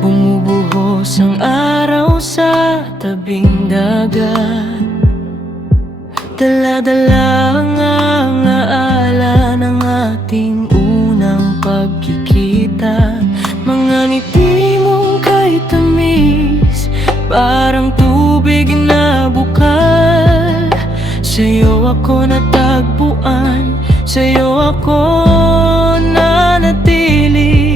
Bumubuhos ang araw sa tabing dagat. Dala-dala ang alaala ng ating unang pagkikita. Mga ngiti mong kay tamis, parang tubig na bukal. Sa'yo ako natagpuan, sa'yo ako nanatili.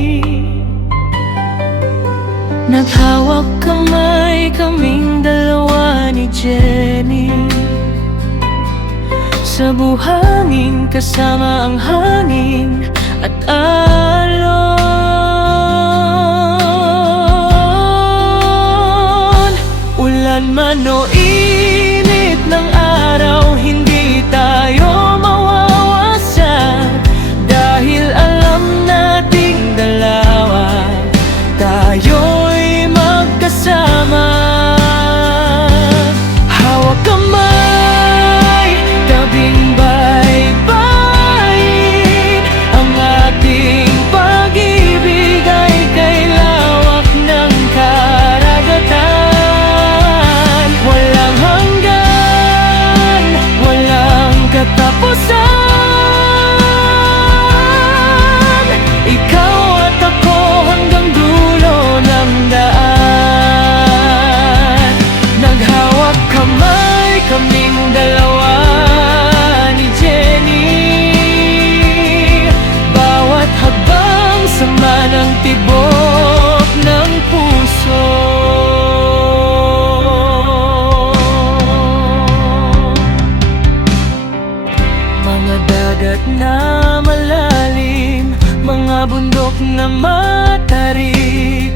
Naghawak kamay kaming dalawa ni Jenny, sa buhangin kasama ang hangin at alon. Ulan man o init ng araw, hindi tayo mawawasak, dahil alam nating dalawa tayo'y magkasama. Hawak kamay, tabing baybayin, ang ating pag-ibig ay kay lawak ng karagatan. Walang hanggan, walang katapusan. Ikaw at ako hanggang dulo ng daan. Naghawak kamay kaming dalawa ni Jenny, bawat habang sama ng tibok ng puso. Mga dagat na malalim, mga bundok na matarik,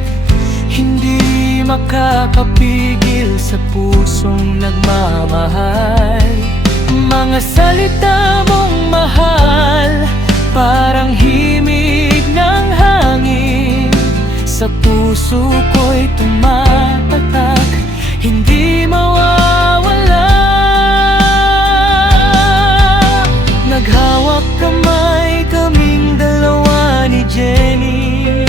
hindi makakapigil sa pusong nagmamahal. Mga salita mong mahal, parang himig ng hangin, sa puso ko'y tumatatak, hindi mawawala. Naghawak kamay kaming dalawa ni Jenny,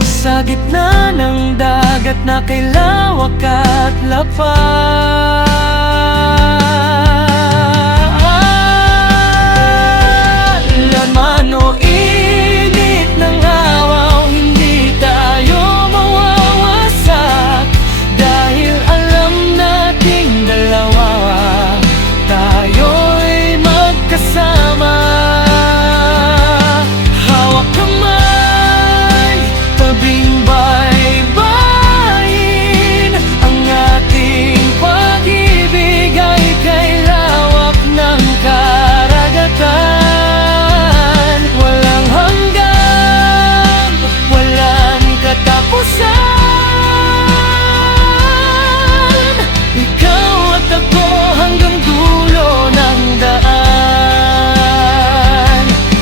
sa gitna ng dagat na kay lawak at lapad. Ulan man o init ng araw, hindi tayo mawawasak, dahil alam nating dalawa tayo'y magkasama. Hawak kamay, tabing baybayin, ang ating pag-ibig ay kay lawak ng karagatan. Walang hanggan, walang katapusan. Ikaw at ako hanggang dulo ng daan.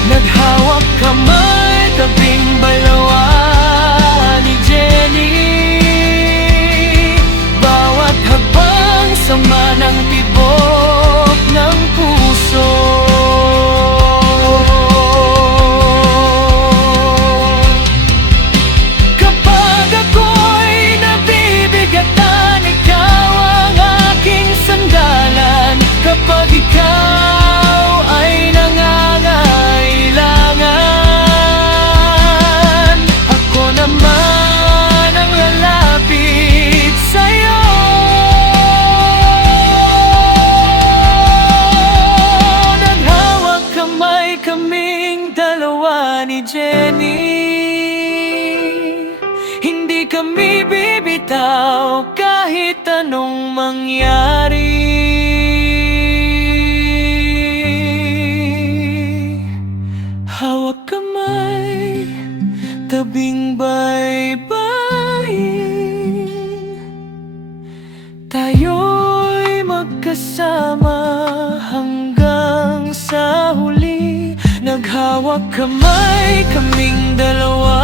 Naghawak kamay tabing dalawa ni Jenny, bawat habang sama ng tibok ng puso. Kapag ako'y nabibigatan, ikaw ang aking sandalan. Kapag ikaw ay nangangailangan, ako naman ang lalapit sa'yo. Naghawak kamay kaming dalawa ni Jenny, hindi kami bibitaw kahit anong mangyari. Hawak kamay, tabing baybayin, tayo'y magkasama hanggang sa huli. Naghawak kamay kaming dalawa